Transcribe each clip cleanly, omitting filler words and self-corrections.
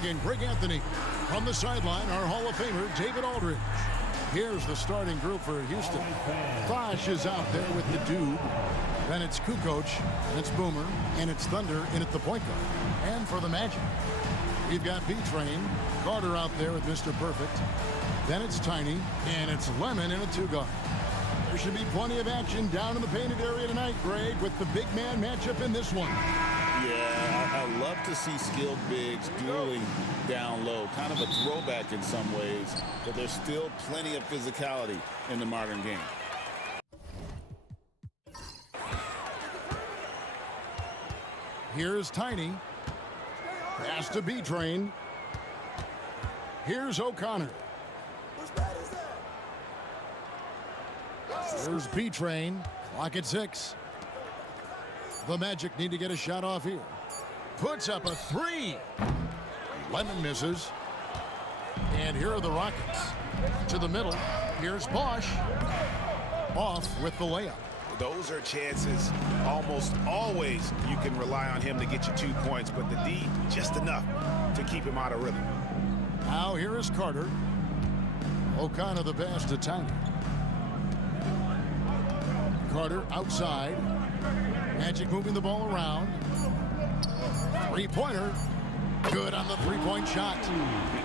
hugging Greg Anthony. From the sideline, our Hall of Famer, David Aldridge. Here's the starting group for Houston. Bosh is out there with the dude. Then it's Kukoc, and it's Boomer, and it's Thunder in at the point guard. And for the Magic, we've got B-Train, Carter out there with Mr. Perfect. Then it's Tiny, and it's Lemon in a two-guard. There should be plenty of action down in the painted area tonight, Greg, with the big man matchup in this one. Yeah, I love to see skilled bigs dueling down low. Kind of a throwback in some ways, but there's still plenty of physicality in the modern game. Here's Tiny. Pass to B-Train. Here's O'Connor. Here's B-Train. Clock at 6. The Magic need to get a shot off here. Puts up a three. Lemon misses. And here are the Rockets. To the middle. Here's Bosh. Off with the layup. Those are chances almost always you can rely on him to get you 2 points, but the D, just enough to keep him out of rhythm. Now here is Carter. O'Connor the pass to Tiny. Carter outside. Magic moving the ball around. Three-pointer. Good on the three-point shot.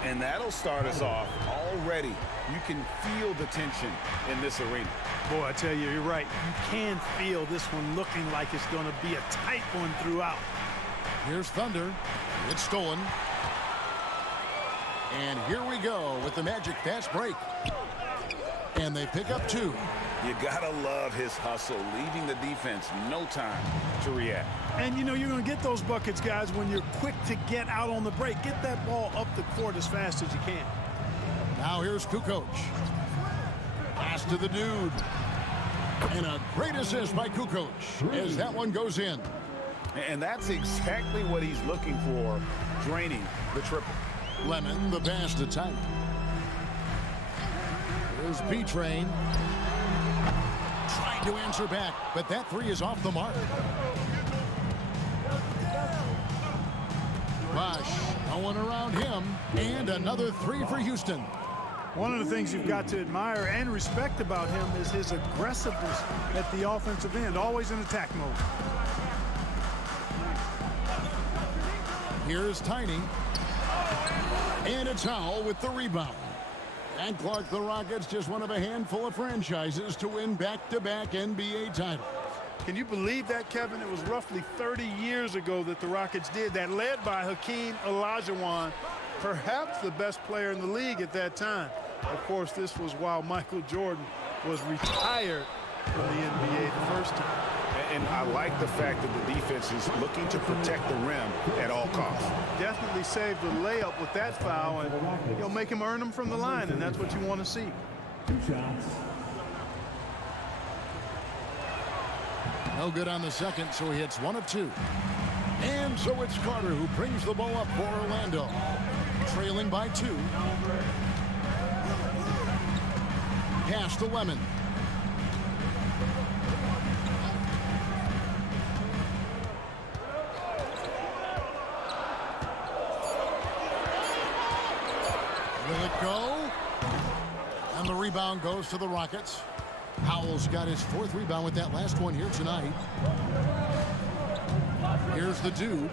And that'll start us off already. You can feel the tension in this arena. Boy, I tell you, you're right. You can feel this one looking like it's going to be a tight one throughout. Here's Thunder. It's stolen. And here we go with the Magic fast break. And they pick up 2. You gotta love his hustle, leaving the defense no time to react. And you know you're going to get those buckets, guys, when you're quick to get out on the break. Get that ball up the court as fast as you can. Now here's Kukoc. Pass to the dude. And a great assist by Kukoc as that one goes in. And that's exactly what he's looking for, draining the triple. Lemon, the pass to Tiny. Here's B-Train. Trying to answer back, but that three is off the mark. Bosh, no one around him, and another three for Houston. One of the things you've got to admire and respect about him is his aggressiveness at the offensive end, always in attack mode. Here's Tiny. And it's Howell with the rebound. And Clark, the Rockets, just one of a handful of franchises to win back-to-back NBA titles. Can you believe that, Kevin? It was roughly 30 years ago that the Rockets did that, led by Hakeem Olajuwon, perhaps the best player in the league at that time. Of course, this was while Michael Jordan was retired from the NBA the first time. And I like the fact that the defense is looking to protect the rim at all costs. Definitely saved the layup with that foul, and you'll make him earn them from the line, and that's what you want to see. 2 shots. No good on the second, so he hits 1 of 2. And so it's Carter who brings the ball up for Orlando. Trailing by 2. Pass to Lemon. Will it go? And the rebound goes to the Rockets. Howell's got his 4th rebound with that last one here tonight. Here's the dude.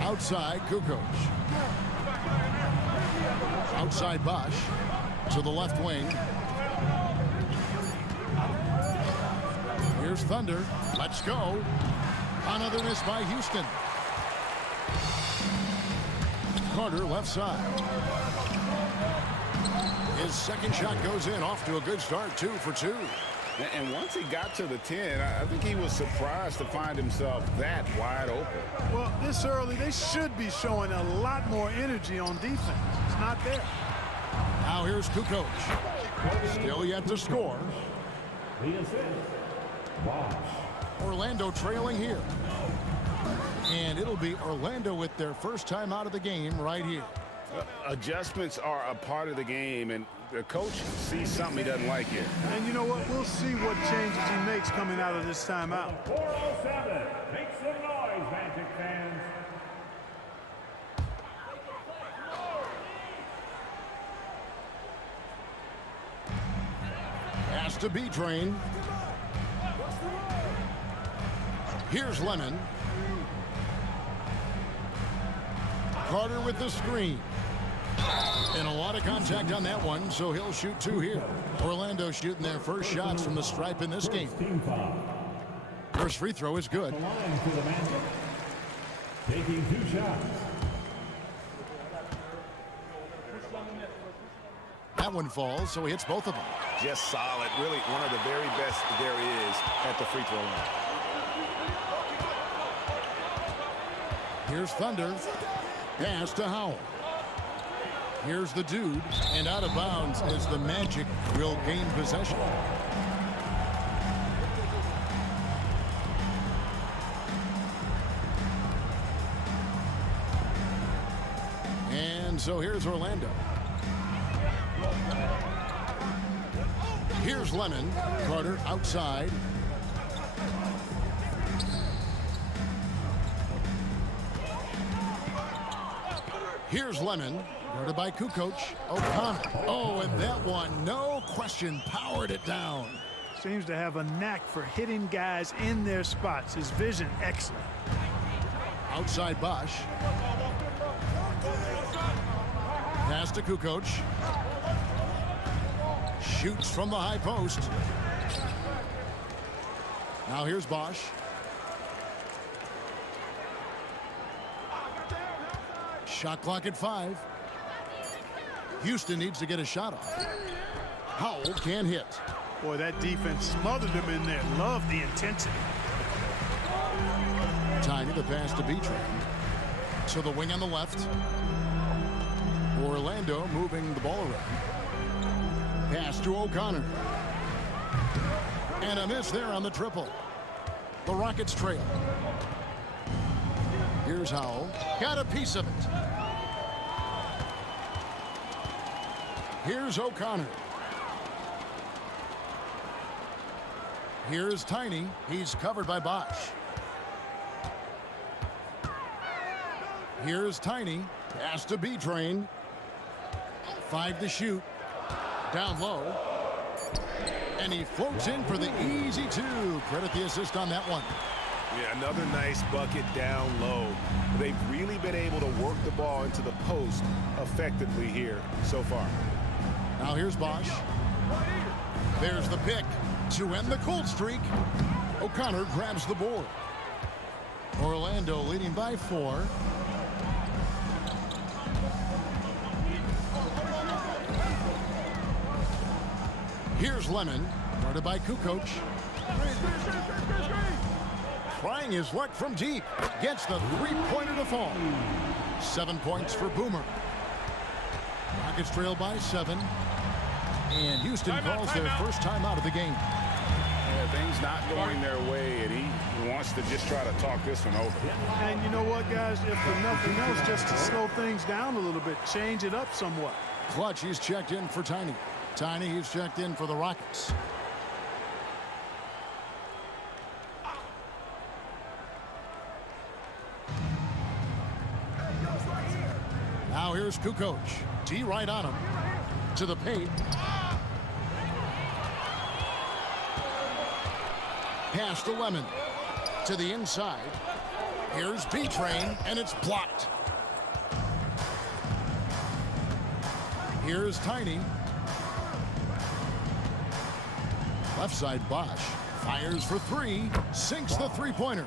Outside, Kukoc. Outside Bosh. To the left wing. Here's Thunder. Let's go. Another miss by Houston. Carter left side. His second shot goes in, off to a good start, 2 for 2. And once he got to the 10, I think he was surprised to find himself that wide open. Well, this early, they should be showing a lot more energy on defense. It's not there. Now here's Kukoc. Still yet to score. The assist. Bosh. Orlando trailing here. And it'll be Orlando with their first time out of the game right here. Adjustments are a part of the game, and the coach sees something he doesn't like here. And you know what? We'll see what changes he makes coming out of this timeout. 407. Make some noise, Magic fans. Has to be trained. Here's Lemon. Carter with the screen. And a lot of contact on that one, so he'll shoot 2 here. Orlando shooting their first shots from the stripe in this game. Team foul. First free throw is good. The line for the Magic. Taking 2 shots. That one falls, so he hits both of them. Just solid. Really one of the very best there is at the free throw line. Here's Thunder. Pass to Howell. Here's the dude. And out of bounds as the Magic will gain possession. And so here's Orlando. Here's Lemon. Carter outside. Here's Lemon. Guarded by Kukoc. O'Connor. Oh, and that one, no question, powered it down. Seems to have a knack for hitting guys in their spots. His vision, excellent. Outside Bosch. Pass to Kukoc. Shoots from the high post. Now here's Bosch. Shot clock at 5. Houston needs to get a shot off. Howell can't hit. Boy, that defense smothered him in there. Love the intensity. Tiny the pass to Beatrice. To the wing on the left. Orlando moving the ball around. Pass to O'Connor. And a miss there on the triple. The Rockets trail. Here's Howell. Got a piece of it. Here's O'Connor. Here's Tiny. He's covered by Bosch. Here's Tiny. Pass to B-Train. 5 to shoot. Down low. And he floats in for the easy 2. Credit the assist on that one. Yeah, another nice bucket down low. They've really been able to work the ball into the post effectively here so far. Now here's Bosch. There's the pick to end the cold streak. O'Connor grabs the board. Orlando leading by 4. Here's Lemon, guarded by Kukoc. Trying his luck from deep. Gets the 3-pointer to fall. 7 points for Boomer. Rockets trail by 7. And Houston calls their first time out of the game. Yeah, things not going their way, and he wants to just try to talk this one over. And you know what, guys? If for nothing else, just to slow things down a little bit, change it up somewhat. Clutch, he's checked in for Tiny. Tiny, he's checked in for the Rockets. Now here's Kukoc. T right on him. To the paint. Pass to Lemon. To the inside. Here's B-Train, and it's blocked. Here's Tiny. Left side, Bosch. Fires for 3. Sinks the 3-pointer.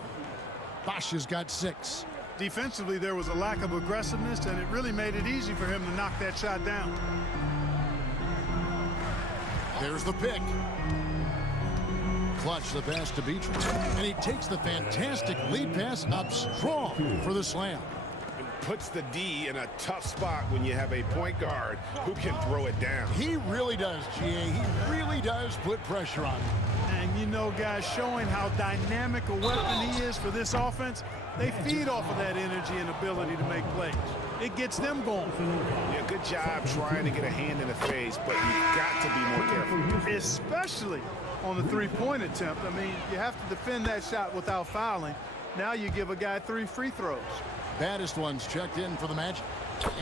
Bosch has got 6. Defensively, there was a lack of aggressiveness, and it really made it easy for him to knock that shot down. There's the pick. Clutch the pass to Beatrice. And he takes the fantastic lead pass up strong for the slam. Puts the D in a tough spot when you have a point guard who can throw it down. He really does, GA. He really does put pressure on him. And you know, guys, showing how dynamic a weapon he is for this offense, they feed off of that energy and ability to make plays. It gets them going. Yeah, good job trying to get a hand in the face, but you've got to be more careful. Especially on the 3-point attempt. I mean, you have to defend that shot without fouling. Now you give a guy 3 free throws. Baddest ones checked in for the Magic.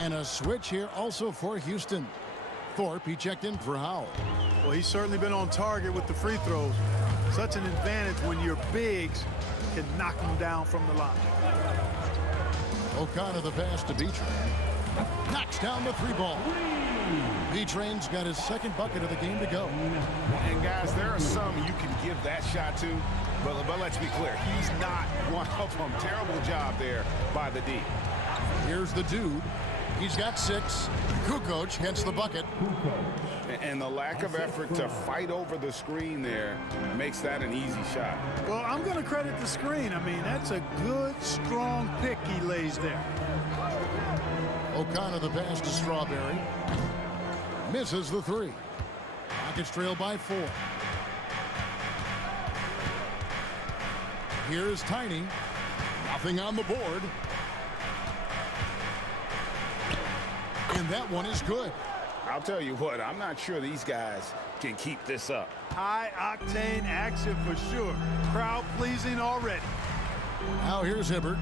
And a switch here also for Houston. Thorpe, he checked in for Howell. Well, he's certainly been on target with the free throws. Such an advantage when your bigs can knock them down from the line. O'Connor the pass to B-Train. Knocks down the 3-ball. B-Train's got his second bucket of the game to go. And guys, there are some you can give that shot to, but let's be clear, he's not one of them. Terrible job there by the D. Here's the dude. He's got 6. Kukoc gets the bucket. And the lack of effort to fight over the screen there makes that an easy shot. Well, I'm going to credit the screen. I mean, that's a good, strong pick he lays there. O'Connor the pass to Strawberry. Misses the 3. Rockets trail by 4. Here's Tiny. Nothing on the board. And that one is good. I'll tell you what, I'm not sure these guys can keep this up. High-octane action for sure. Crowd-pleasing already. Now here's Hibbert.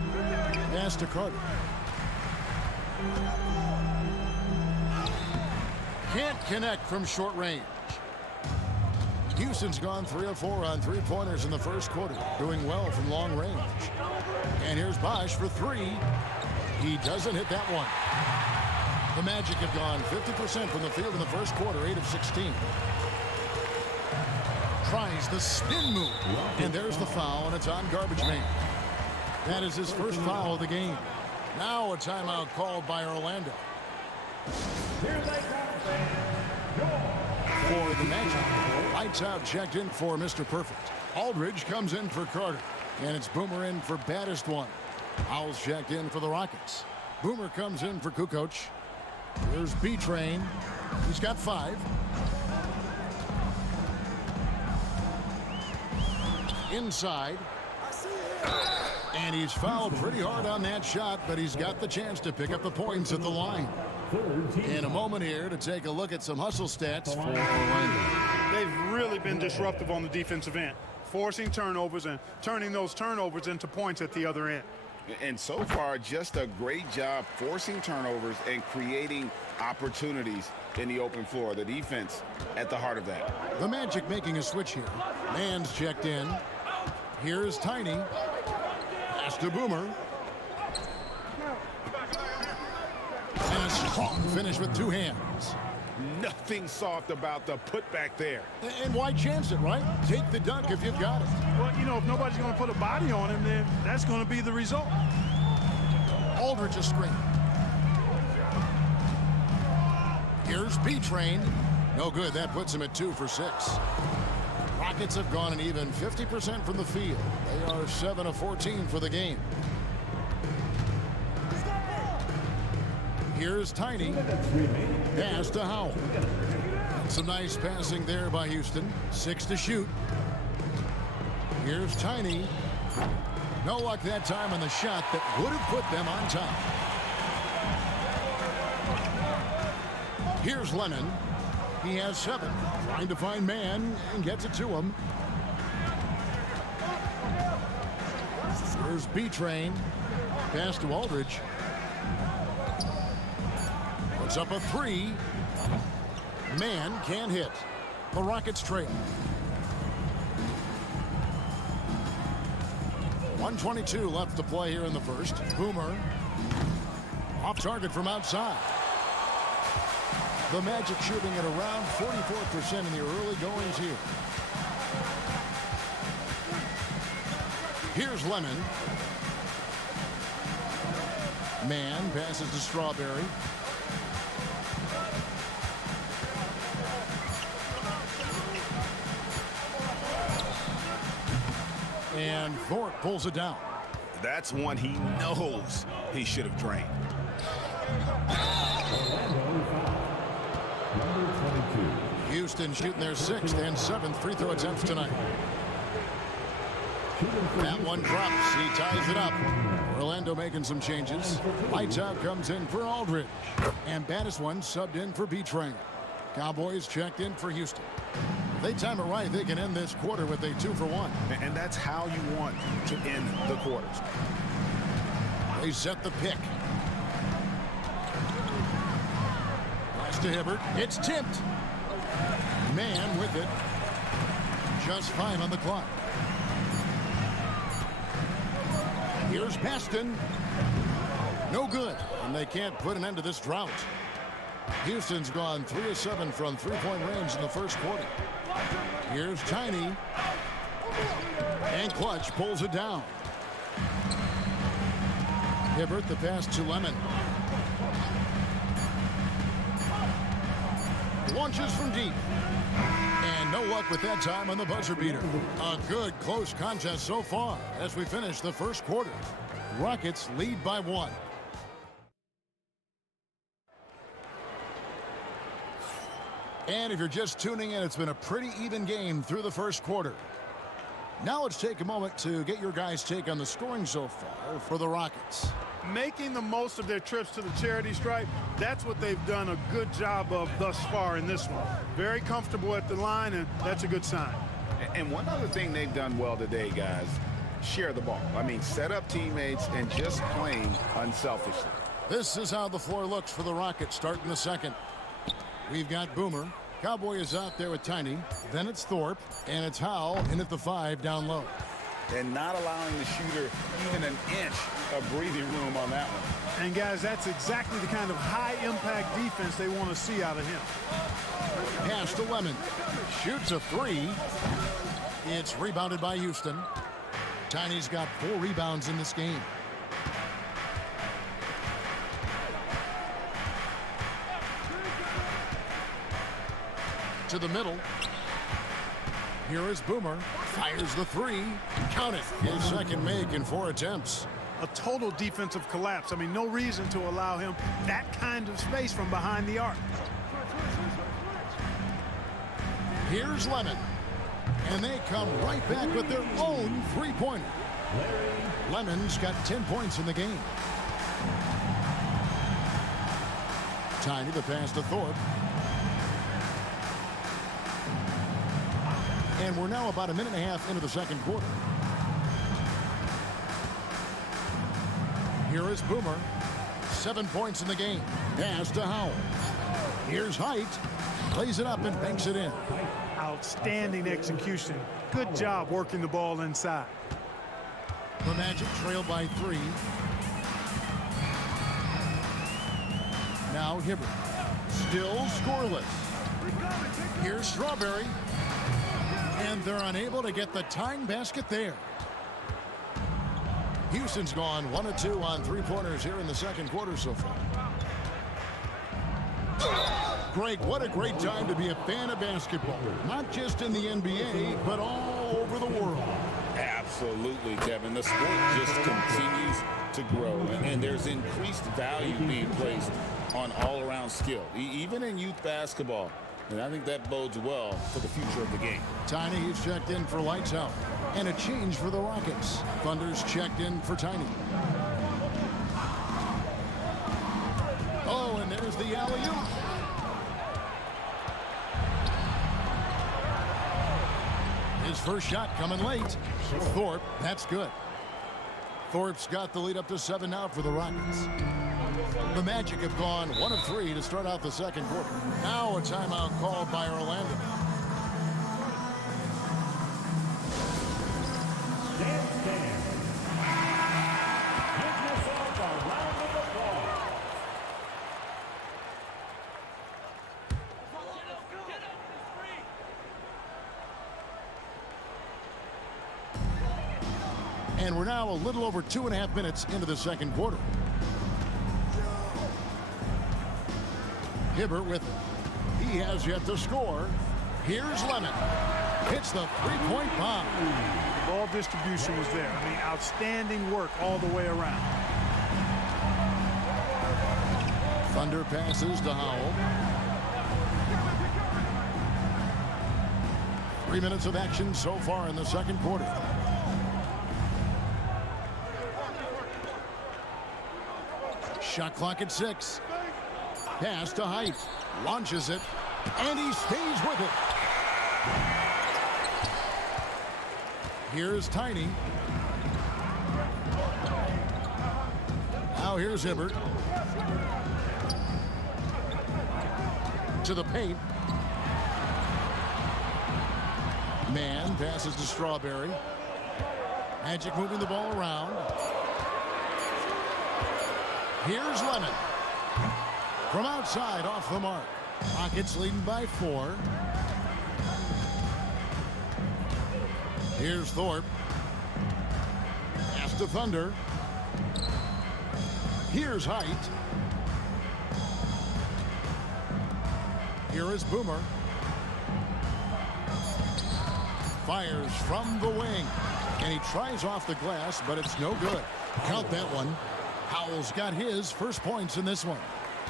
Pass to Carter. Can't connect from short range. Houston's gone 3 of 4 on 3-pointers in the first quarter, doing well from long range. And here's Bosch for 3. He doesn't hit that one. The Magic have gone 50% from the field in the first quarter, 8 of 16. Tries the spin move, and there's the foul, and it's on Garbage Man. That is his first foul of the game. Now a timeout called by Orlando. For the Magic, lights out checked in for Mr. Perfect. Aldridge comes in for Carter, and it's Boomer in for baddest one. Howell's checked in for the Rockets. Boomer comes in for Kukoc. Here's B-Train. He's got 5. Inside. And he's fouled pretty hard on that shot, but he's got the chance to pick up the points at the line. In a moment here to take a look at some hustle stats for Orlando. They've really been disruptive on the defensive end, forcing turnovers and turning those turnovers into points at the other end. And so far, just a great job forcing turnovers and creating opportunities in the open floor. The defense at the heart of that. The Magic making a switch here. Man's checked in. Here's Tiny. Pass to Boomer. And a strong finish with 2 hands. Nothing soft about the putback there. And why chance it, right? Take the dunk if you've got it. Well, you know, if nobody's going to put a body on him, then that's going to be the result. Aldridge a screen. Here's B-Train. No good. That puts him at 2 for 6. Rockets have gone an even 50% from the field. They are 7 of 14 for the game. Here's Tiny. Pass to Howell. Some nice passing there by Houston. 6 to shoot. Here's Tiny. No luck that time on the shot that would have put them on top. Here's Lennon. He has 7. Trying to find Man and gets it to him. Here's B-Train. Pass to Aldridge. Puts up a 3. Man can't hit. The Rockets trail. 1:22 left to play here in the first. Boomer. Off target from outside. The Magic shooting at around 44% in the early goings here. Here's Lemon. Man passes to Strawberry. And Thorpe pulls it down. That's one he knows he should have drained. Houston shooting their 6th and 7th free throw attempts tonight. That one drops. He ties it up. Orlando making some changes. Lights out comes in for Aldridge. And baddest one subbed in for B-Train. Cowboys checked in for Houston. They time it right. They can end this quarter with a 2-for-1. And that's how you want to end the quarters. They set the pick. Pass to Hibbert. It's tipped. Man with it. Just fine on the clock. Here's Paston. No good. And they can't put an end to this drought. Houston's gone 3 of 7 from three-point range in the first quarter. Here's Tiny. And Clutch pulls it down. Hibbert, the pass to Lemon. Launches from deep. And no luck with that time on the buzzer beater. A good close contest so far as we finish the first quarter. Rockets lead by 1. And if you're just tuning in, it's been a pretty even game through the first quarter. Now let's take a moment to get your guys' take on the scoring so far for the Rockets. Making the most of their trips to the charity stripe, that's what they've done a good job of thus far in this one. Very comfortable at the line, and that's a good sign. And one other thing they've done well today, guys, share the ball. I mean, set up teammates and just playing unselfishly. This is how the floor looks for the Rockets starting the second. We've got Boomer. Cowboy is out there with Tiny. Then it's Thorpe. And it's Howell in at the 5 down low. And not allowing the shooter even an inch of breathing room on that one. And, guys, that's exactly the kind of high-impact defense they want to see out of him. Pass to Lemon. Shoots a 3. It's rebounded by Houston. Tiny's got 4 rebounds in this game. To the middle. Here is Boomer. Fires the 3. Count it. His second make in 4 attempts. A total defensive collapse. I mean, no reason to allow him that kind of space from behind the arc. Here's Lemon. And they come right back with their own three-pointer. Lemon's got 10 points in the game. Tiny, the pass to Thorpe. And we're now about a minute and a half into the second quarter. Here is Boomer. 7 points in the game. Pass to Howell. Here's Height. Plays it up and banks it in. Outstanding execution. Good job working the ball inside. The Magic trail by 3. Now Hibbert. Still scoreless. Here's Strawberry. And they're unable to get the tying basket there. Houston's gone 1 of 2 on three-pointers here in the second quarter so far. Greg, what a great time to be a fan of basketball. Not just in the NBA, but all over the world. Absolutely, Kevin. The sport just continues to grow, and there's increased value being placed on all-around skill, even in youth basketball. And I think that bodes well for the future of the game. Tiny, he's checked in for lights out. And a change for the Rockets. Thunder's checked in for Tiny. Oh, and there's the alley-oop. His first shot coming late. Thorpe, that's good. Thorpe's got the lead up to 7 now for the Rockets. The Magic have gone 1 of 3 to start out the second quarter. Now a timeout called by Orlando. Stand. Give yourself a round of applause. And we're now a little over 2.5 minutes into the second quarter. Hibbert with it. He has yet to score. Here's Lemon. Hits the three-point bomb. The ball distribution was there. I mean, outstanding work all the way around. Thunder passes to Howell. 3 minutes of action so far in the second quarter. Shot clock at 6. Pass to Height. Launches it. And he stays with it. Here's Tiny. Now here's Hibbert. To the paint. Man passes to Strawberry. Magic moving the ball around. Here's Lemon. From outside, off the mark. Rockets leading by 4. Here's Thorpe. Pass to Thunder. Here's Height. Here is Boomer. Fires from the wing. And he tries off the glass, but it's no good. Count that one. Howell's got his first points in this one.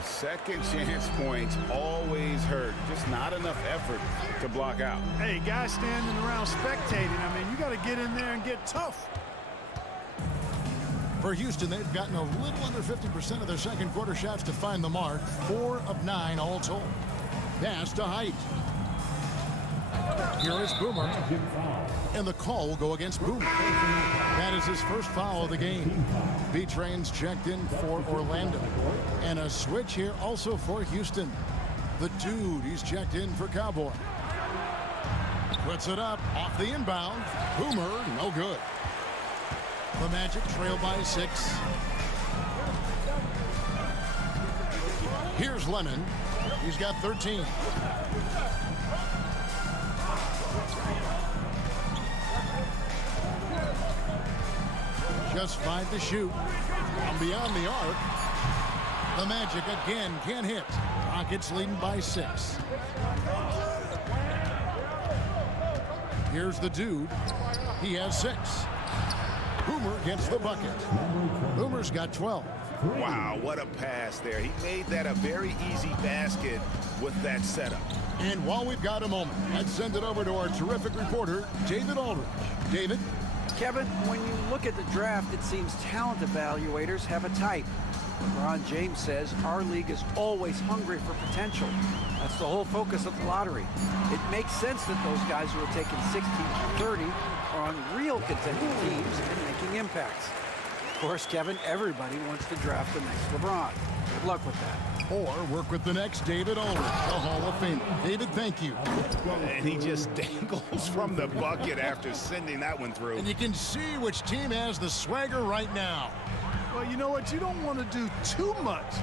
Second chance points always hurt. Just not enough effort to block out. Hey, guys standing around spectating. I mean, you got to get in there and get tough. For Houston, they've gotten a little under 50% of their second quarter shots to find the mark. 4 of 9 all told. Pass to Height. Here is Boomer. And the call will go against Boomer. That is his first foul of the game. B-Train's checked in for Orlando. And a switch here also for Houston. The Dude, he's checked in for Cowboy. Puts it up off the inbound. Boomer, no good. The Magic trail by 6. Here's Lemon. He's got 13. Just 5 to shoot. From beyond the arc. The Magic again can't hit. Rockets leading by 6. Here's the Dude. He has 6. Boomer gets the bucket. Boomer's got 12. Wow, what a pass there. He made that a very easy basket with that setup. And while we've got a moment, let's send it over to our terrific reporter, David Aldridge. David? Kevin, when you look at the draft, it seems talent evaluators have a type. LeBron James says our league is always hungry for potential. That's the whole focus of the lottery. It makes sense that those guys who are taken 16 to 30 are on real contending teams and making impacts. Of course, Kevin, everybody wants to draft the next LeBron. Good luck with that. Or work with the next David Aldridge, the Hall of Famer. David, thank you. And he just dangles from the bucket after sending that one through. And you can see which team has the swagger right now. Well, you know what? You don't want to do too much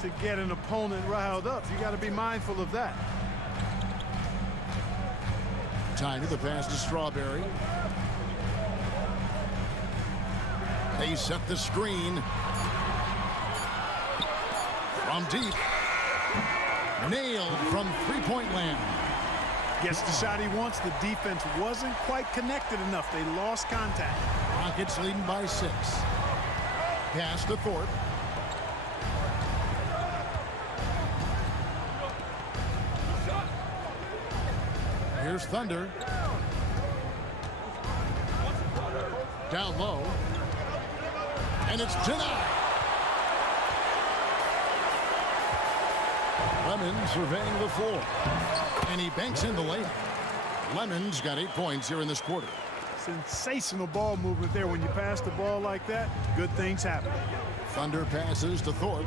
to get an opponent riled up. You got to be mindful of that. Tiny, the pass to Strawberry. They set the screen. From deep. Nailed from three-point land. Gets the shot he wants. The defense wasn't quite connected enough. They lost contact. Rockets leading by 6. Pass to Thorpe. Here's Thunder. Down low. And it's denied. Lemon surveying the floor. And he banks in the layup. Lemon's got 8 points here in this quarter. Sensational ball movement there. When you pass the ball like that, good things happen. Thunder passes to Thorpe.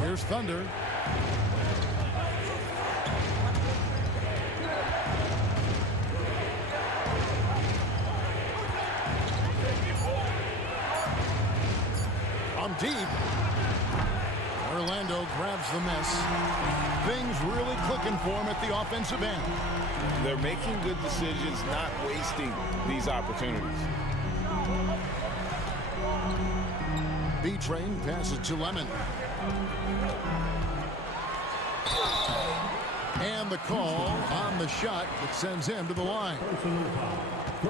Here's Thunder. From deep. Orlando grabs the miss. Things really clicking for him at the offensive end. They're making good decisions, not wasting these opportunities. B-Train passes to Lemon. And the call on the shot that sends him to the line.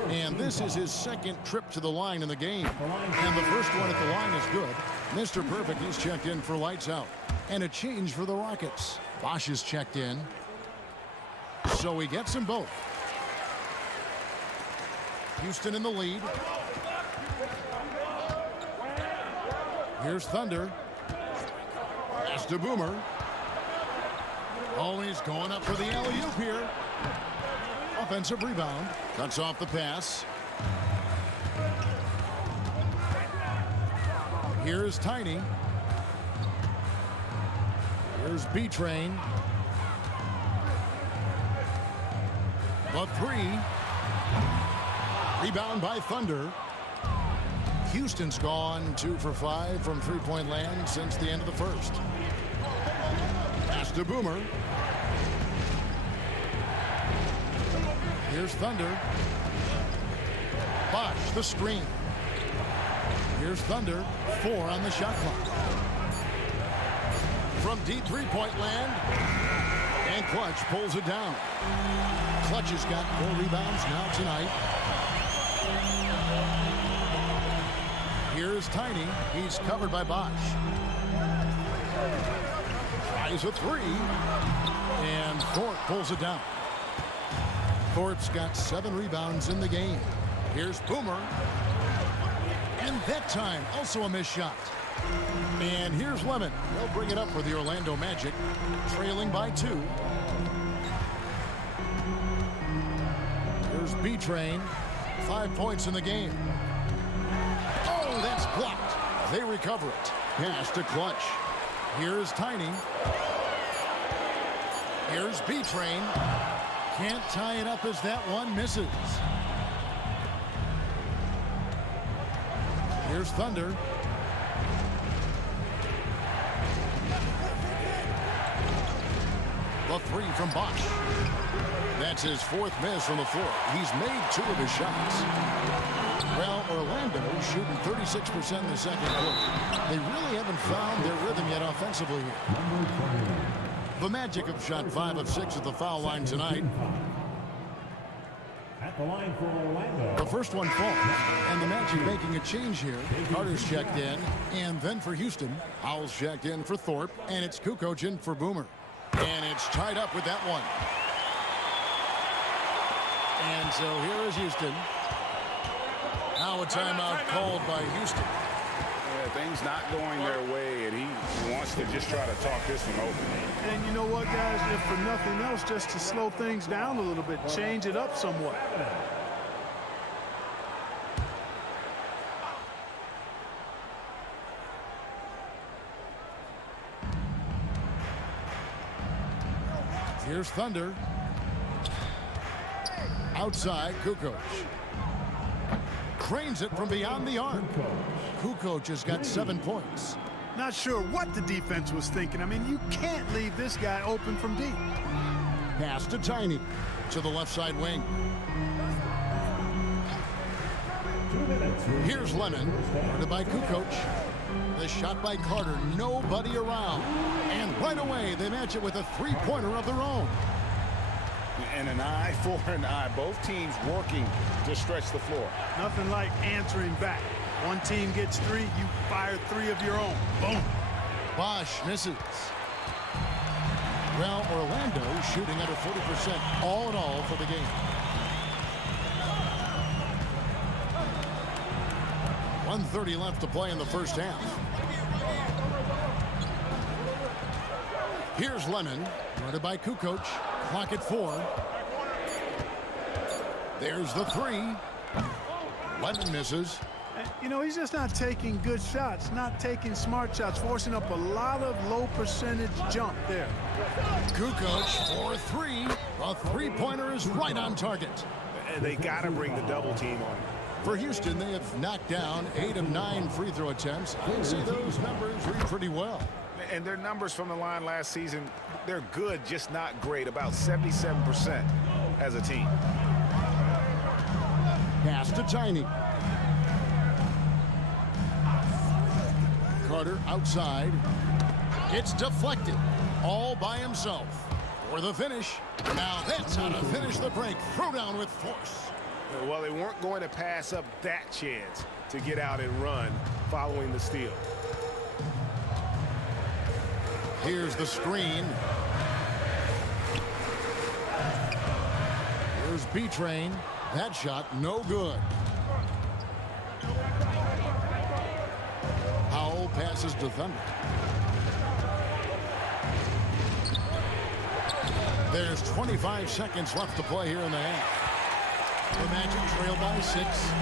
And this is his second trip to the line in the game. And the first one at the line is good. Mr. Perfect, he's checked in for lights out. And a change for the Rockets. Bosch is checked in. So he gets them both. Houston in the lead. Here's Thunder. Pass to Boomer. Oh, he's going up for the alley-oop here. offensive rebound. Cuts off the pass. Here's Tiny. Here's B-Train. The three. Rebound by Thunder. Houston's gone 2 for 5 from three-point land since the end of the first. Pass to Boomer. Here's Thunder. Bosch, the screen. Here's Thunder. 4 on the shot clock. From deep three-point land. And Clutch pulls it down. Clutch has got 4 rebounds now tonight. Here's Tiny. He's covered by Bosch. Tries a 3. And Thorpe pulls it down. Thorpe's got 7 rebounds in the game. Here's Boomer. And that time, also a missed shot. And here's Lemon. They'll bring it up for the Orlando Magic, trailing by 2. Here's B-Train. 5 points in the game. Oh, that's blocked. They recover it. Pass to Clutch. Here's Tiny. Here's B-Train. Can't tie it up as that one misses. Here's Thunder. The 3 from Bosch. That's his 4th miss from the floor. He's made 2 of his shots. Well, Orlando shooting 36% in the second quarter. They really haven't found their rhythm yet offensively here. The Magic have shot 5 of 6 at the foul line tonight. At the line for Orlando. The first one falls, and the Magic making a change here. Carter's checked in, and then for Houston, Howell's checked in for Thorpe, and it's Kukoc in for Boomer. And it's tied up with that one. And so here is Houston. Now a timeout called by Houston. Yeah, things not going their way, and he wants to just try to talk this one over. And you know what, guys? If for nothing else, just to slow things down a little bit, change it up somewhat. Here's Thunder. Outside, Kukoc. Cranes it from beyond the arc. Kukoc has got 7 points. Not sure what the defense was thinking. I mean, you can't leave this guy open from deep. Pass to Tiny. To the left side wing. Here's Lemon. Guarded by Kukoc. The shot by Carter. Nobody around. And right away, they match it with a three-pointer of their own. And an eye for an eye. Both teams working to stretch the floor. Nothing like answering back. One team gets 3, you fire 3 of your own. Boom. Bosch misses. Well, Orlando shooting under 40% all in all for the game. .130 left to play in the first half. Here's Lemon, guarded by Kukoc. Clock at 4. There's the 3. Lemon misses. You know, he's just not taking good shots, not taking smart shots, forcing up a lot of low percentage jump there. Kukoc for 3. A three-pointer is right on target. And they got to bring the double team on. For Houston, they have knocked down 8 of 9 free throw attempts. I'd say those numbers read pretty well. And their numbers from the line last season, they're good, just not great. About 77% as a team. Pass to Tiny. Carter outside. It's deflected all by himself. For the finish. Now that's how to finish the break. Throw down with force. Well, they weren't going to pass up that chance to get out and run following the steal. Here's the screen. Here's B-Train. That shot no good. Howell passes to Thunder. There's 25 seconds left to play here in the half. The Magic trail by 6.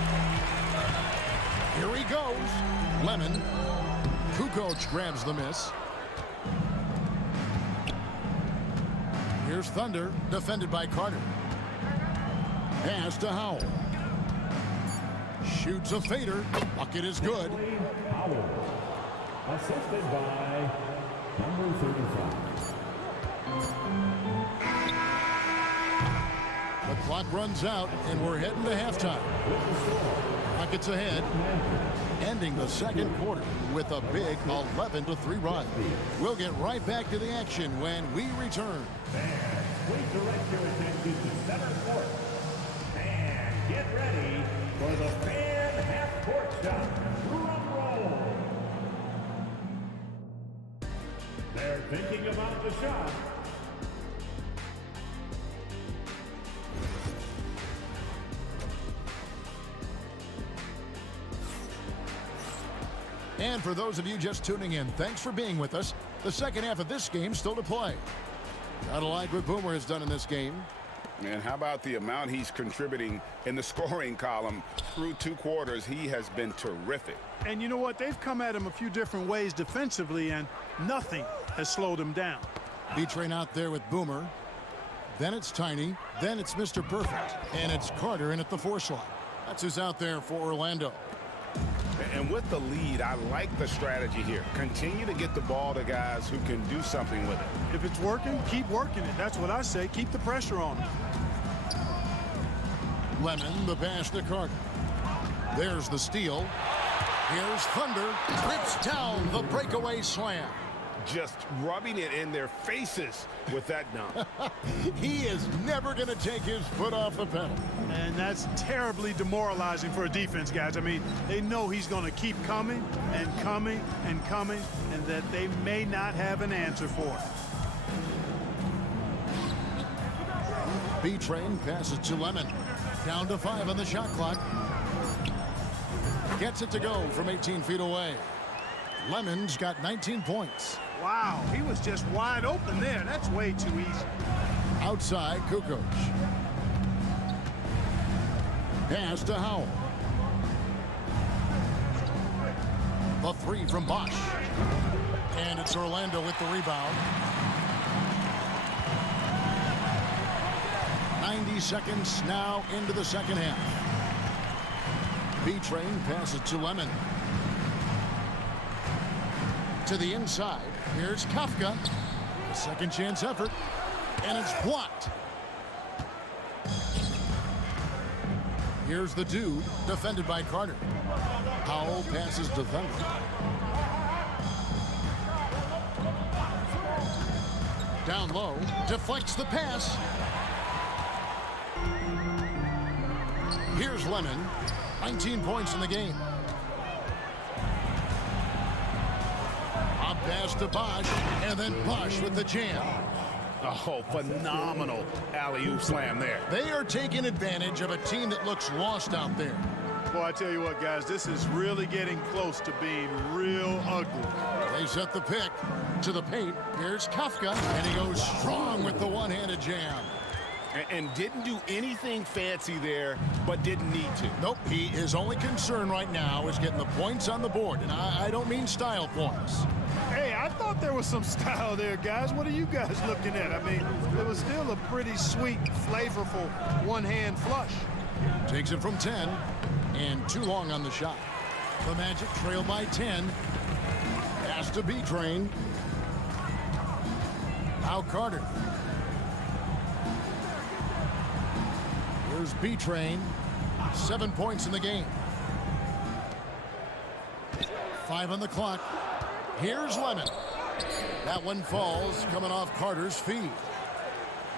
Here he goes. Lemon. Kukoc grabs the miss. Here's Thunder, defended by Carter. Pass to Howell. Shoots a fader. Bucket is good. Howell, assisted by number 35. The clock runs out, and we're heading to halftime. Rockets ahead, ending the second quarter with a big 11-3 run. We'll get right back to the action when we return. Fans, please direct your attention to center court. And get ready for the fan half-court shot. Drum roll. They're thinking about the shot. And for those of you just tuning in, thanks for being with us. The second half of this game still to play. Gotta like what Boomer has done in this game. And how about the amount he's contributing in the scoring column? Through 2 quarters, he has been terrific. And you know what? They've come at him a few different ways defensively, and nothing has slowed him down. B-Train out there with Boomer. Then it's Tiny. Then it's Mr. Perfect. And it's Carter in at the 4 slot. That's who's out there for Orlando. And with the lead, I like the strategy here. Continue to get the ball to guys who can do something with it. If it's working, keep working it. That's what I say. Keep the pressure on him. Lemon, the pass to Carter. There's the steal. Here's Thunder. Trips down the breakaway slam. Just rubbing it in their faces with that dunk. He is never going to take his foot off the pedal. And that's terribly demoralizing for a defense, guys. I mean, they know he's going to keep coming and coming and coming, and that they may not have an answer for it. B-Train passes to Lemon. Down to 5 on the shot clock. Gets it to go from 18 feet away. Lemon's got 19 points. Wow, he was just wide open there. That's way too easy. Outside, Kukoc. Pass to Howell. The 3 from Bosch. And it's Orlando with the rebound. 90 seconds now into the second half. B-Train passes to Lemon. To the inside. Here's Kafka. A second chance effort. And it's blocked. Here's the dude, defended by Carter. Howell passes to Thunder. Down low, deflects the pass. Here's Lemon, 19 points in the game. A pass to Bosch, and then Bosch with the jam. Oh, phenomenal alley-oop slam there. They are taking advantage of a team that looks lost out there. Boy, I tell you what, guys, this is really getting close to being real ugly. They set the pick to the paint. Here's Kafka, and he goes strong with the one-handed jam. And didn't do anything fancy there, but didn't need to. Nope, his only concern right now is getting the points on the board, and I don't mean style points. Hey, I thought there was some style there, guys. What are you guys looking at? I mean, it was still a pretty sweet, flavorful one-hand flush. Takes it from 10, and too long on the shot. The Magic trail by 10. Pass to B-Train. Now Carter. Here's B-Train. 7 points in the game. 5 on the clock. Here's Lemon. That one falls, coming off Carter's feet.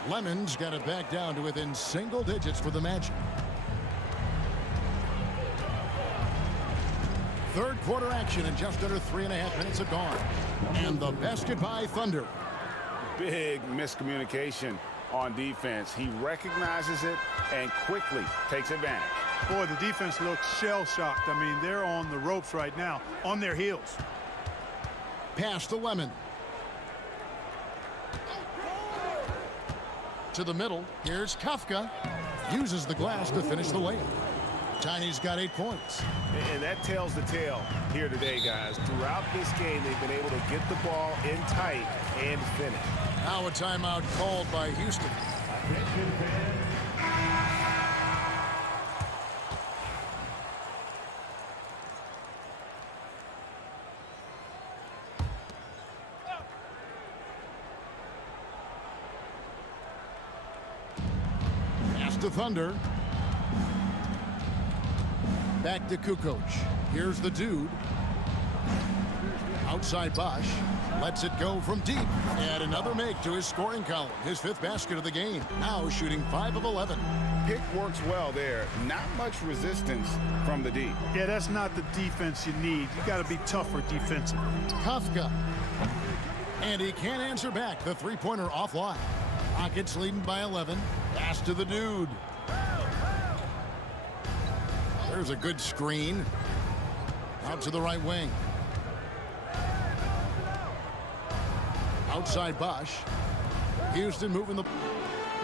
Lemon's got it back down to within single digits for the Magic. Third quarter action, and just under 3.5 minutes have gone. And the basket by Thunder. Big miscommunication on defense. He recognizes it and quickly takes advantage. Boy, the defense looks shell-shocked. I mean, they're on the ropes right now, on their heels. Pass to Lemon. To the middle. Here's Kafka. Uses the glass to finish the layup. Tiny's got 8 points. And that tells the tale here today, guys. Throughout this game, they've been able to get the ball in tight and finish. Now a timeout called by Houston. Attention fans. Pass to Thunder. Back to Kukoc. Here's the dude. Outside Bosch. Lets it go from deep. And another make to his scoring column. His 5th basket of the game. Now shooting 5 of 11. Pick works well there. Not much resistance from the D. Yeah, that's not the defense you need. You got to be tougher defensively. Kafka. And he can't answer back. The three-pointer offline. Rockets leading by 11. Pass to the dude. There's a good screen. Out to the right wing. Outside Bosch. Houston moving the...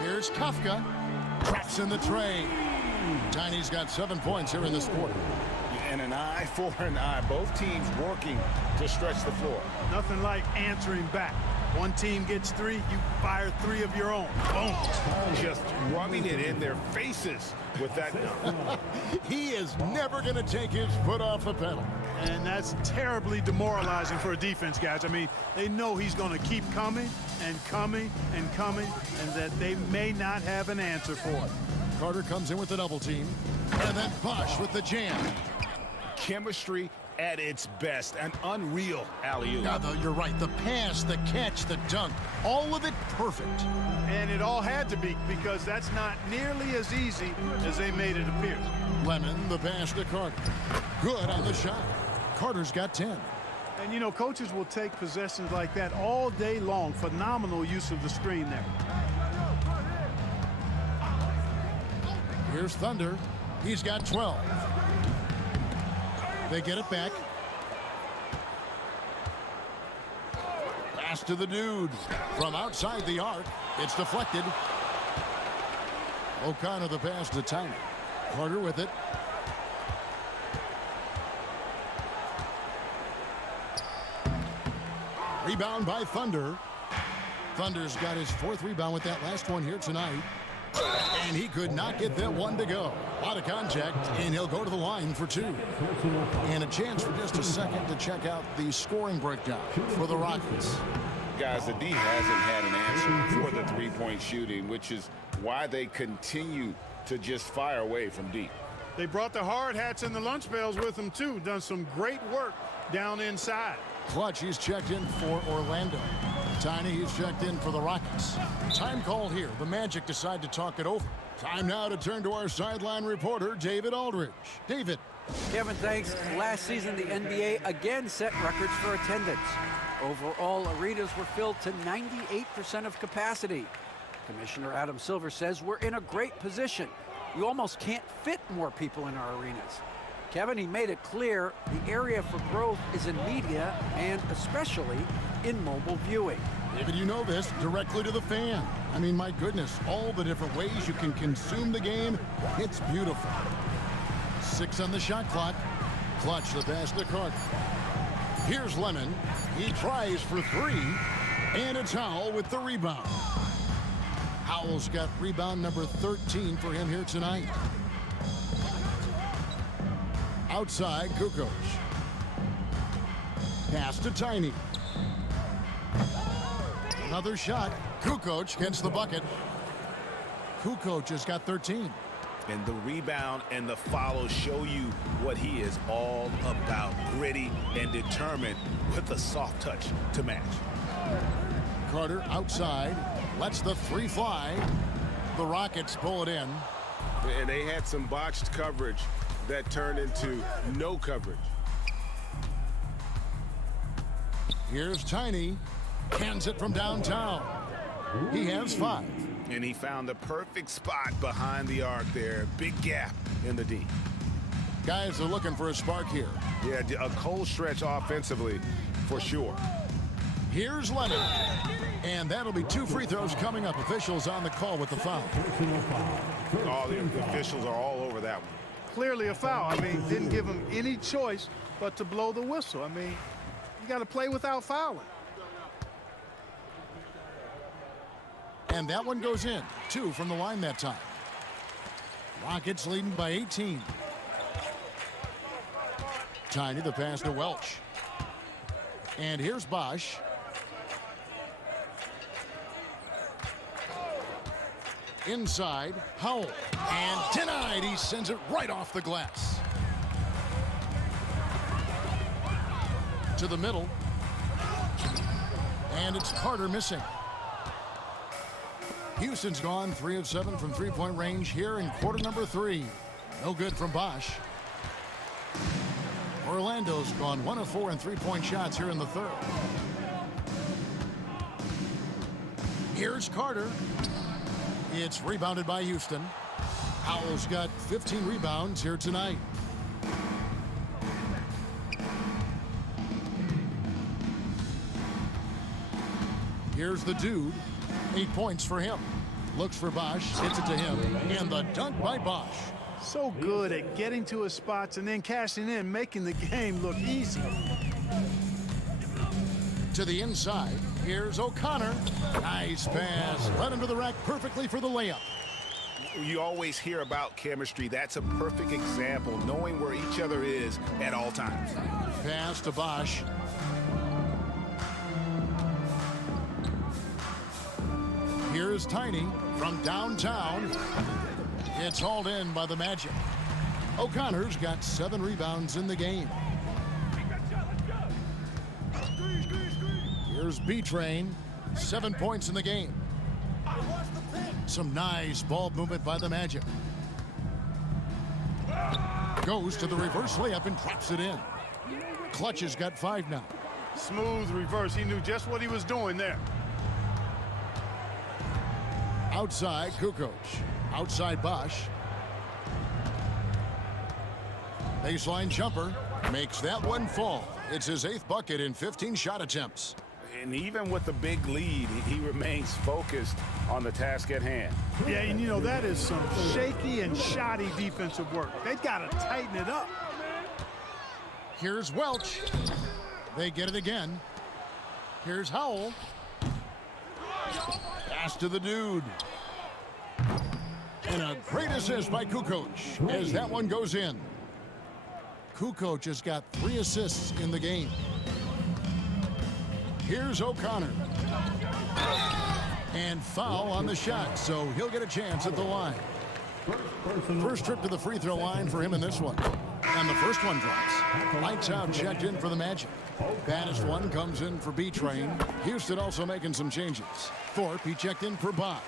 Here's Kafka. Drops in the tray. Tiny's got 7 points here in this quarter. And an eye for an eye. Both teams working to stretch the floor. Nothing like answering back. One team gets 3, you fire 3 of your own. Boom. Just rubbing it in their faces with that dunk. He is never going to take his foot off the pedal. And that's terribly demoralizing for a defense, guys. I mean, they know he's going to keep coming and coming and coming, and that they may not have an answer for it. Carter comes in with the double team. And then Bosch with the jam. Chemistry at its best. An unreal alley-oop. You're right. The pass, the catch, the dunk, all of it perfect. And it all had to be, because that's not nearly as easy as they made it appear. Lemon, the pass to Carter. Good on the shot. Carter's got 10. And, you know, coaches will take possessions like that all day long. Phenomenal use of the screen there. Here's Thunder. He's got 12. They get it back. Pass to the dude. From outside the arc. It's deflected. O'Connor the pass to Tiny. Carter with it. Rebound by Thunder. Thunder's got his 4th rebound with that last one here tonight. And he could not get that one to go. Out of contact, and he'll go to the line for 2. And a chance for just a second to check out the scoring breakdown for the Rockets. Guys, the D hasn't had an answer for the three-point shooting, which is why they continue to just fire away from deep. They brought the hard hats and the lunch bells with them, too. Done some great work down inside. Clutch, he's checked in for Orlando. Tiny, he's checked in for the Rockets. Time called here. The Magic decide to talk it over. Time now to turn to our sideline reporter, David Aldridge. David. Kevin, thanks. Last season, the NBA again set records for attendance. Overall, arenas were filled to 98% of capacity. Commissioner Adam Silver says we're in a great position. You almost can't fit more people in our arenas. Kevin, he made it clear the area for growth is in media and especially in mobile viewing. David, you know this, directly to the fan. I mean, my goodness, all the different ways you can consume the game, it's beautiful. 6 on the shot clock. Clutch the pass to Carter. Here's Lemon. He tries for 3, and it's Howell with the rebound. Howell's got rebound number 13 for him here tonight. Outside, Kukoc. Pass to Tiny. Another shot. Kukoc gets the bucket. Kukoc has got 13. And the rebound and the follow show you what he is all about. Gritty and determined with a soft touch to match. Carter outside. Lets the 3 fly. The Rockets pull it in. And they had some botched coverage that turned into no coverage. Here's Tiny. Cans it from downtown. He has 5. And he found the perfect spot behind the arc there. Big gap in the D. Guys are looking for a spark here. Yeah, a cold stretch offensively for sure. Here's Lemon. And that'll be 2 free throws coming up. Officials on the call with the foul. Oh, the officials are all over that one. Clearly a foul. I mean, didn't give him any choice but to blow the whistle. I mean, you got to play without fouling. And that one goes in. 2 from the line that time. Rockets leading by 18. Tiny, the pass to Welch. And here's Bosch. Inside, Howell. And denied. He sends it right off the glass. To the middle. And it's Carter missing. Houston's gone 3 of 7 from three-point range here in quarter number 3. No good from Bosch. Orlando's gone 1 of 4 in three-point shots here in the third. Here's Carter. It's rebounded by Houston. Howell's got 15 rebounds here tonight. Here's the dude. 8 points for him. Looks for Bosch, hits it to him, and the dunk by Bosch. So good at getting to his spots and then cashing in, making the game look easy. To the inside, here's O'Connor. Nice pass, led him to the rack perfectly for the layup. You always hear about chemistry. That's a perfect example, knowing where each other is at all times. Pass to Bosch. Here's Tiny from downtown. It's hauled in by the Magic. O'Connor's got 7 rebounds in the game. Here's B-Train, 7 points in the game. Some nice ball movement by the Magic. Goes to the reverse layup and drops it in. Clutch has got 5 now. Smooth reverse. He knew just what he was doing there. Outside, Kukoc. Outside, Bosch. Baseline jumper. Makes that one fall. It's his 8th bucket in 15 shot attempts. And even with the big lead, he remains focused on the task at hand. Yeah, and you know, that is some shaky and shoddy defensive work. They've got to tighten it up. Here's Welch. They get it again. Here's Howell. Pass to the dude. And a great assist by Kukoc as that one goes in. Kukoc has got 3 assists in the game. Here's O'Connor. And foul on the shot, so he'll get a chance at the line. First trip to the free throw line for him in this one. And the first one drops. Lights out checked in for the Magic. Baddest one comes in for B-Train. Houston also making some changes. Thorpe, he checked in for Bosch.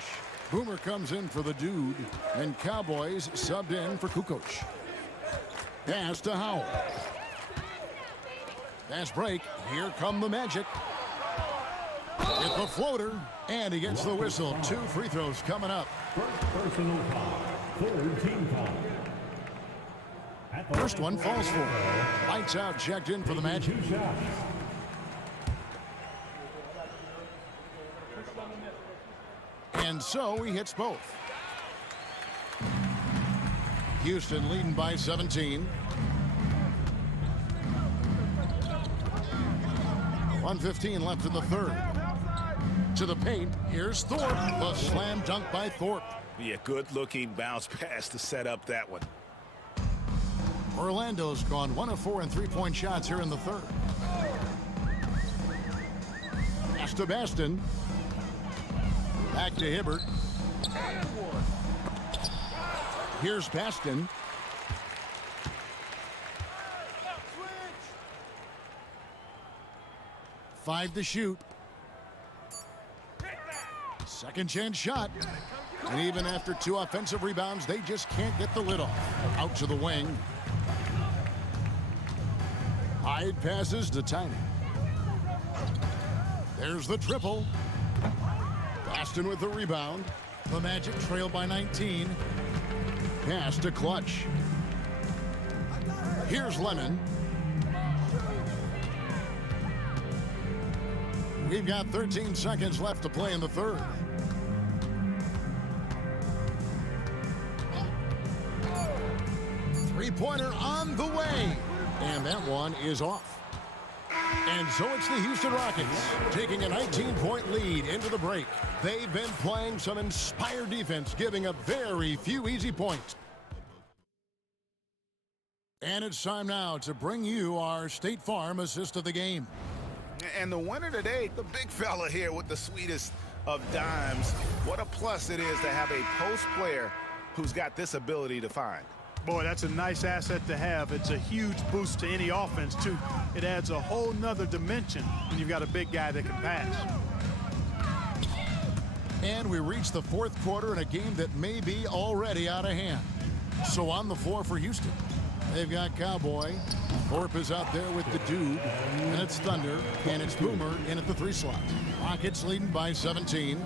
Boomer comes in for the dude. And Cowboys subbed in for Kukoc. Pass to Howell. Fast break. Here come the Magic. With the floater. And he gets the whistle. 2 free throws coming up. First personal foul. Third team foul. First one falls for him. Lights out checked in for the Magic. And so he hits both. Houston leading by 17. 1:15 left in the third. To the paint, here's Thorpe. The slam dunk by Thorpe. Yeah, good-looking bounce pass to set up that one. Orlando's gone 1 of 4 in three-point shots here in the third. Pass to Baston. Back to Hibbert. Here's Baston. Five to shoot. Second chance shot. And even after 2 offensive rebounds, they just can't get the lid off. Out to the wing. Hyde passes to Tiny. There's the triple. Baston with the rebound. The Magic trail by 19. Pass to Clutch. Here's Lemon. We've got 13 seconds left to play in the third. Three-pointer on the way. And that one is off. And so it's the Houston Rockets taking a 19-point lead into the break. They've been playing some inspired defense, giving up very few easy points. And it's time now to bring you our State Farm assist of the game. And the winner today, the big fella here with the sweetest of dimes. What a plus it is to have a post player who's got this ability to find. Boy, that's a nice asset to have. It's a huge boost to any offense, too. It adds a whole nother dimension when you've got a big guy that can pass. And we reach the fourth quarter in a game that may be already out of hand. So on the floor for Houston, they've got Cowboy. Thorpe is out there with the Dude. And it's Thunder. And it's Boomer in at the 3 slot. Rockets leading by 17.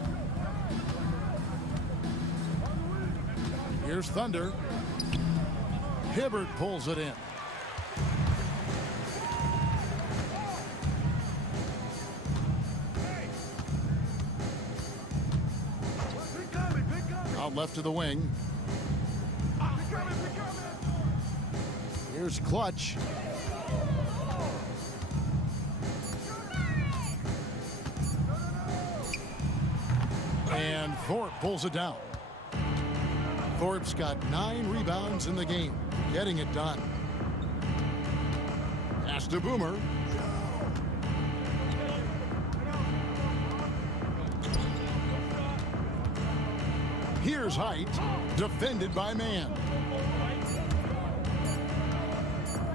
Here's Thunder. Hibbert pulls it in. Out left to the wing. Here's Clutch. And Thorpe pulls it down. Thorpe's got 9 rebounds in the game, getting it done. Pass to Boomer. Here's Height, defended by Man.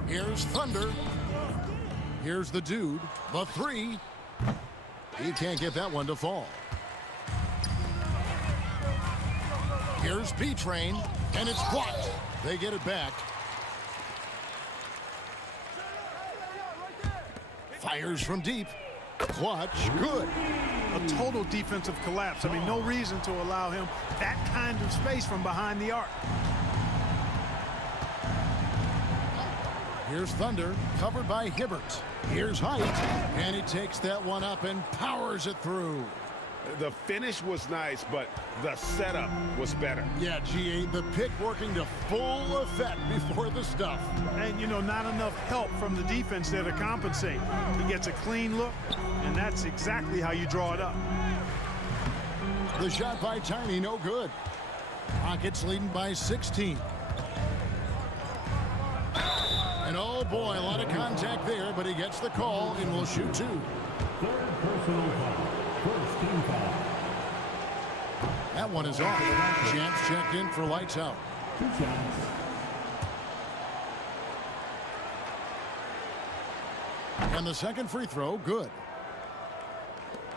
Here's Thunder. Here's the Dude. The 3. He can't get that one to fall. Here's B-Train, and it's blocked. They get it back. Fires from deep. Clutch, good. A total defensive collapse. I mean, no reason to allow him that kind of space from behind the arc. Here's Thunder, covered by Hibbert. Here's Height, and he takes that one up and powers it through. The finish was nice, but the setup was better. Yeah, GA, the pick working to full effect before the stuff. And, you know, not enough help from the defense there to compensate. He gets a clean look, and that's exactly how you draw it up. The shot by Tiny, no good. Rockets leading by 16. And oh boy, a lot of contact there, but he gets the call and will shoot 2. Third personal foul. First team foul. That one is off. Champs checked in for lights out. 2 shots. And the second free throw, good.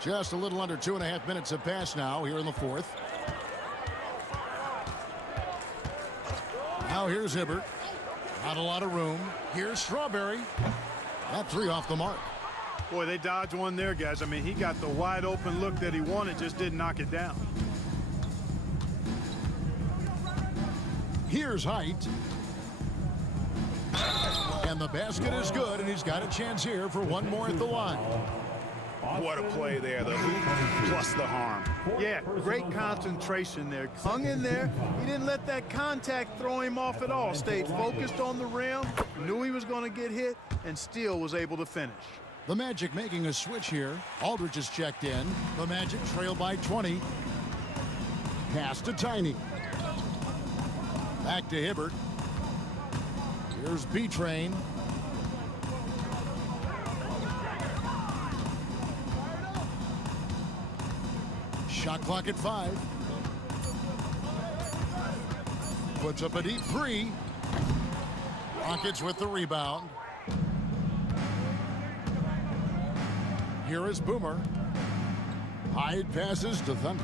Just a little under 2.5 minutes have passed now here in the fourth. Now here's Hibbert. Not a lot of room. Here's Strawberry. That 3 off the mark. Boy, they dodged one there, guys. I mean, he got the wide open look that he wanted, just didn't knock it down. Here's Height. And the basket is good, and he's got a chance here for one more at the line. What a play there, the hoop plus the harm. Yeah, great concentration there. Hung in there. He didn't let that contact throw him off at all. Stayed focused on the rim, knew he was going to get hit, and still was able to finish. The Magic making a switch here. Aldridge is checked in. The Magic trail by 20. Pass to Tiny. Back to Hibbert. Here's B-Train. Shot clock at 5. Puts up a deep 3. Rockets with the rebound. Here is Boomer. Hyde passes to Thunder.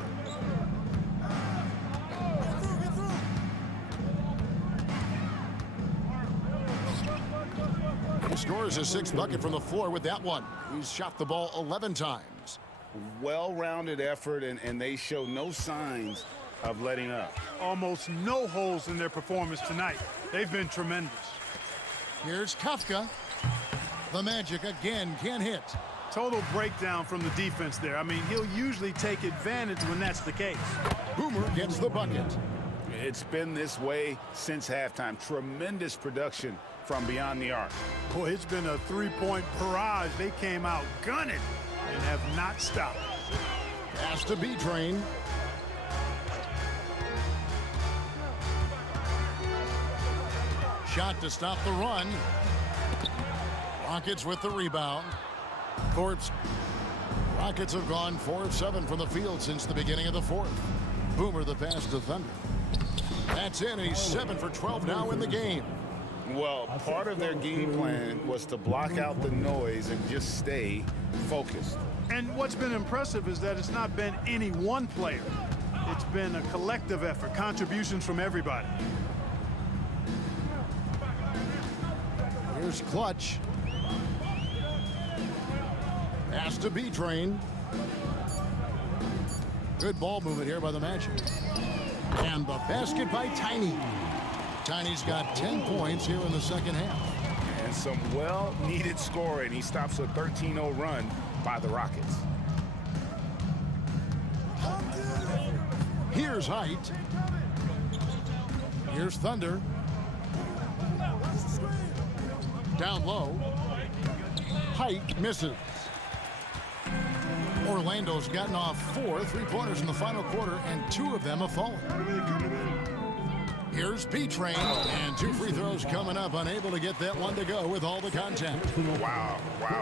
He scores his 6th bucket from the floor with that one. He's shot the ball 11 times. Well-rounded effort, and they show no signs of letting up. Almost no holes in their performance tonight. They've been tremendous. Here's Kafka. The Magic again can't hit. Total breakdown from the defense there. I mean, he'll usually take advantage when that's the case. Boomer gets the bucket. It's been this way since halftime. Tremendous production from beyond the arc. Boy, it's been a three-point barrage. They came out gunning and have not stopped. Pass to B-Train. Shot to stop the run. Rockets with the rebound. Thorpe's Rockets have gone 4 of 7 from the field since the beginning of the fourth. Boomer the pass to Thunder. That's in, and he's 7 for 12 now in the game. Well, part of their game plan was to block out the noise and just stay focused. And what's been impressive is that it's not been any one player. It's been a collective effort, contributions from everybody. Here's Clutch. Pass to B-Train. Good ball movement here by the Magic. And the basket by Tiny. Tiny's got 10 points here in the second half. And some well-needed scoring. He stops a 13-0 run by the Rockets. Here's Height. Here's Thunder. Down low. Height misses. Orlando's gotten off 4 3-pointers in the final quarter, and 2 of them have fallen. Here's B-Train, and 2 free throws coming up, unable to get that one to go with all the contact. Wow,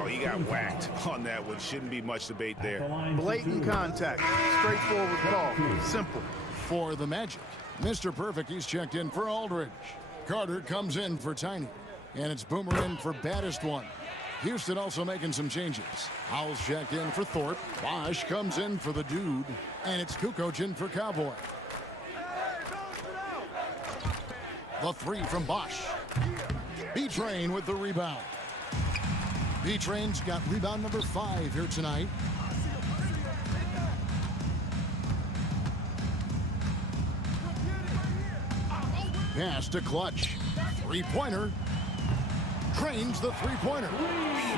he got whacked on that one. Shouldn't be much debate there. Blatant contact, straightforward call, simple. For the Magic, Mr. Perfect, he's checked in for Aldridge. Carter comes in for Tiny, and it's Boomer in for baddest one. Houston also making some changes. Howell's checked in for Thorpe. Bosch comes in for the Dude. And it's Kukoc in for Cowboy. The 3 from Bosch. B-Train with the rebound. B-Train's got rebound number 5 here tonight. Pass to Clutch. 3-pointer. Trains the 3-pointer.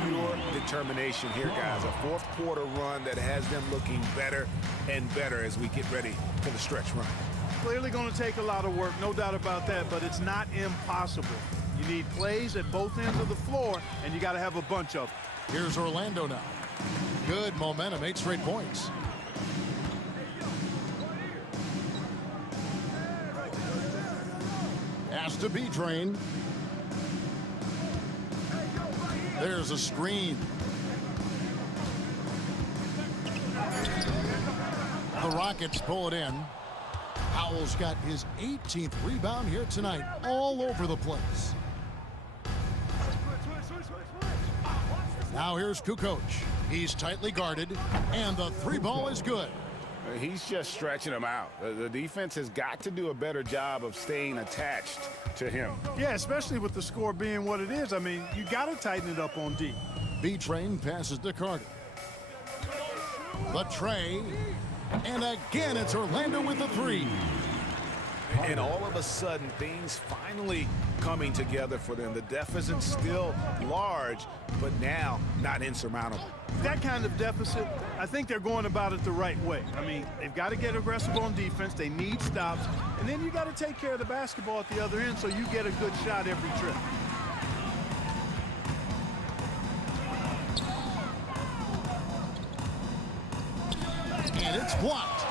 Pure determination here, guys. A fourth quarter run that has them looking better and better as we get ready for the stretch run. Clearly going to take a lot of work, no doubt about that, but it's not impossible. You need plays at both ends of the floor, and you got to have a bunch of them. Here's Orlando now. Good momentum, 8 straight points. Pass to B-Train. There's a screen. The Rockets pull it in. Howell's got his 18th rebound here tonight, all over the place. Now here's Kukoc. He's tightly guarded, and the 3-ball is good. He's just stretching him out. The defense has got to do a better job of staying attached to him. Yeah, especially with the score being what it is. I mean, you got to tighten it up on D. B-Train passes to Carter. The tray. And again, it's Orlando with the 3. And all of a sudden, things finally coming together for them. The deficit's still large, but now not insurmountable. That kind of deficit, I think they're going about it the right way. I mean, they've got to get aggressive on defense. They need stops. And then you got to take care of the basketball at the other end so you get a good shot every trip. And it's blocked.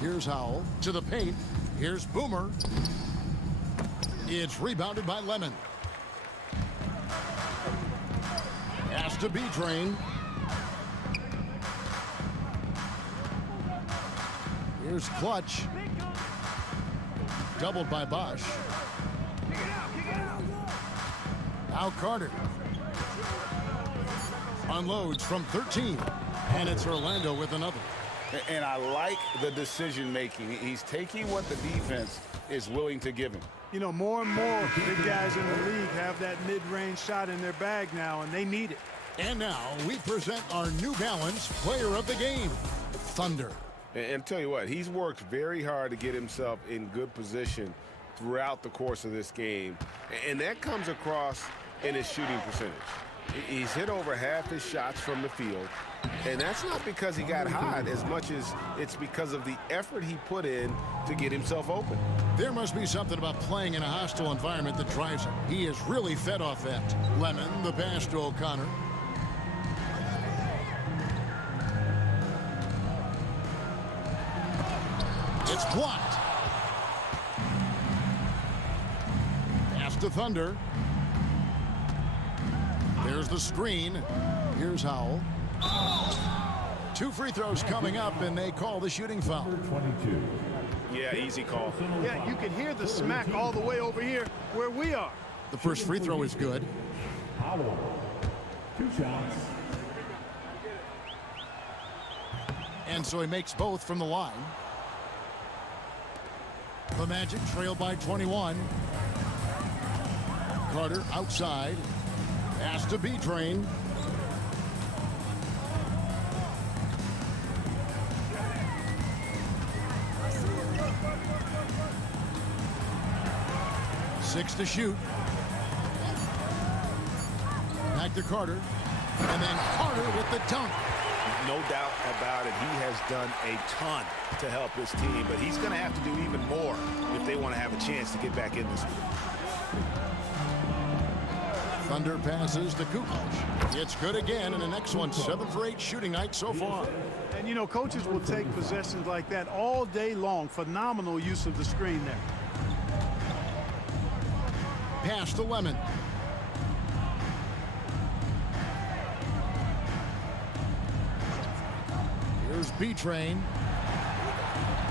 Here's Howell to the paint. Here's Boomer. It's rebounded by Lemon. Pass to B-Train. Here's Clutch. Doubled by Bosch. Now Carter. Unloads from 13. And it's Orlando with another. And I like the decision-making. He's taking what the defense is willing to give him. You know, more and more big guys in the league have that mid-range shot in their bag now, and they need it. And now we present our New Balance player of the game, Thunder. And tell you what, he's worked very hard to get himself in good position throughout the course of this game. And that comes across in his shooting percentage. He's hit over half his shots from the field, and that's not because he got hot as much as it's because of the effort he put in to get himself open. There must be something about playing in a hostile environment that drives him. He is really fed off that. Lemon, the pass to O'Connor. It's blocked. Pass to Thunder. There's the screen. Here's Howell. 2 free throws coming up, and they call the shooting foul. 22. Yeah, easy call. Yeah, you can hear the smack all the way over here where we are. The first free throw is good. Howell. 2 shots. And so he makes both from the line. The Magic trail by 21. Carter outside. Pass to B-Train. Six to shoot. Back to Carter. And then Carter with the dunk. No doubt about it. He has done a ton to help his team, but he's going to have to do even more if they want to have a chance to get back in this one. Thunder passes to Kukoc. It's good again, and the next one 7 for 8 shooting night so far. And, you know, coaches will take possessions like that all day long. Phenomenal use of the screen there. Pass to Lemon. Here's B-Train.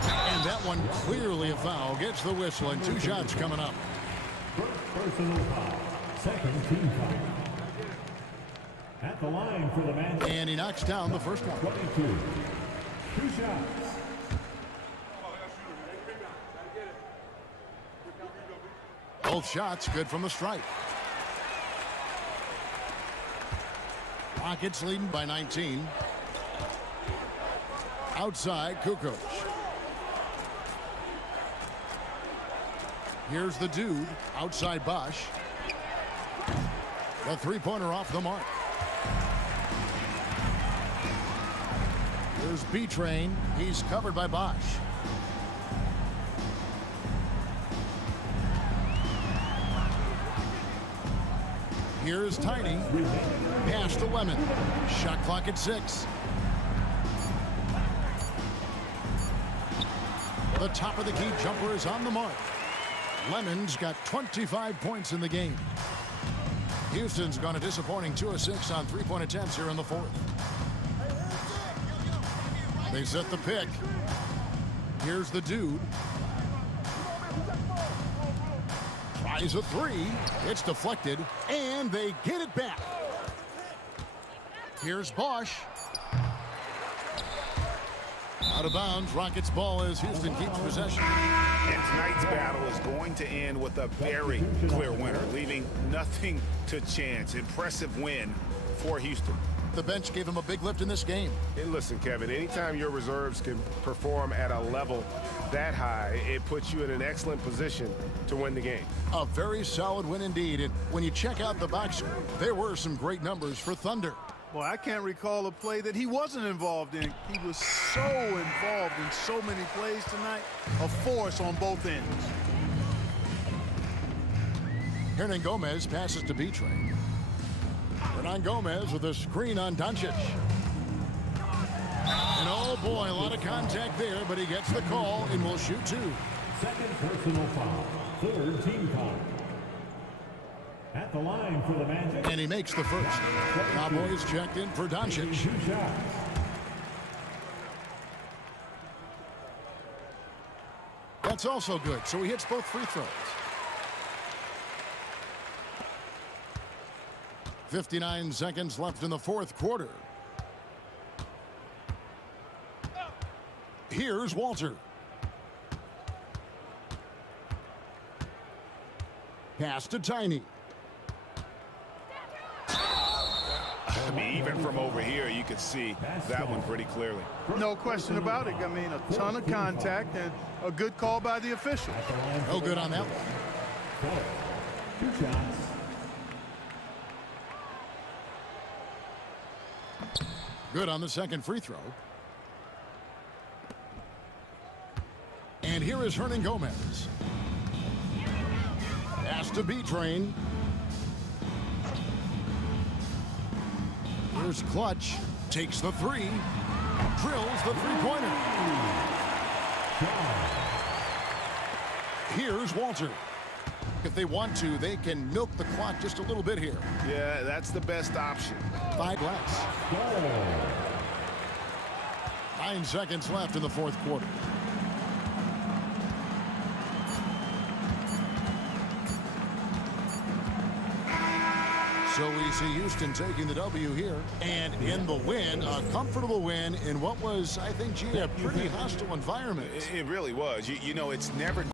And that one clearly a foul. Gets the whistle, and 2 shots coming up. Personal foul. Second team foul. At the line for the Magic. And he knocks down the first one. 22. 2 shots. Both shots good from the stripe. Rockets leading by 19. Outside, Kukoc. Here's the dude. Outside Bosch. The three-pointer off the mark. Here's B-Train. He's covered by Bosch. Here's Tiny. Pass to Lemon. Shot clock at 6. The top of the key jumper is on the mark. Lemon's got 25 points in the game. Houston's gone a disappointing 2 of 6 on three-point attempts here in the 4th. They set the pick. Here's the dude. Tries a 3. It's deflected, and they get it back. Here's Bosch. Out of bounds. Rockets ball as Houston keeps possession. And tonight's battle is going to end with a very clear winner, leaving nothing to chance. Impressive win for Houston. The bench gave him a big lift in this game. Hey, listen, Kevin, anytime your reserves can perform at a level that high, it puts you in an excellent position to win the game. A very solid win indeed. And when you check out the box score, there were some great numbers for Thunder. Boy, I can't recall a play that he wasn't involved in. He was so involved in so many plays tonight. A force on both ends. Hernan Gomez passes to B-Train. Hernan Gomez with a screen on Doncic. And oh boy, a lot of contact there, but he gets the call and will shoot 2. Second personal foul. Third team foul. At the line for the Magic. And he makes the first. Cowboys checked in for Doncic. 2 shots. That's also good, so he hits both free throws. 59 seconds left in the 4th quarter. Here's Walter. Pass to Tiny. I mean, even from over here, you could see that one pretty clearly. No question about it. I mean, a ton of contact and a good call by the official. No good on that one. 2 shots. Good on the second free throw. And here is Hernan Gomez. Has to be trained. Here's Clutch. Takes the three. Drills the three-pointer. Here's Walter. If they want to, they can milk the clock just a little bit here. Yeah, that's the best option. 5 less. 9 seconds left in the fourth quarter. So we see Houston taking the W here. And in the win, a comfortable win in what was, I think, a pretty hostile environment. It really was. You know, it's never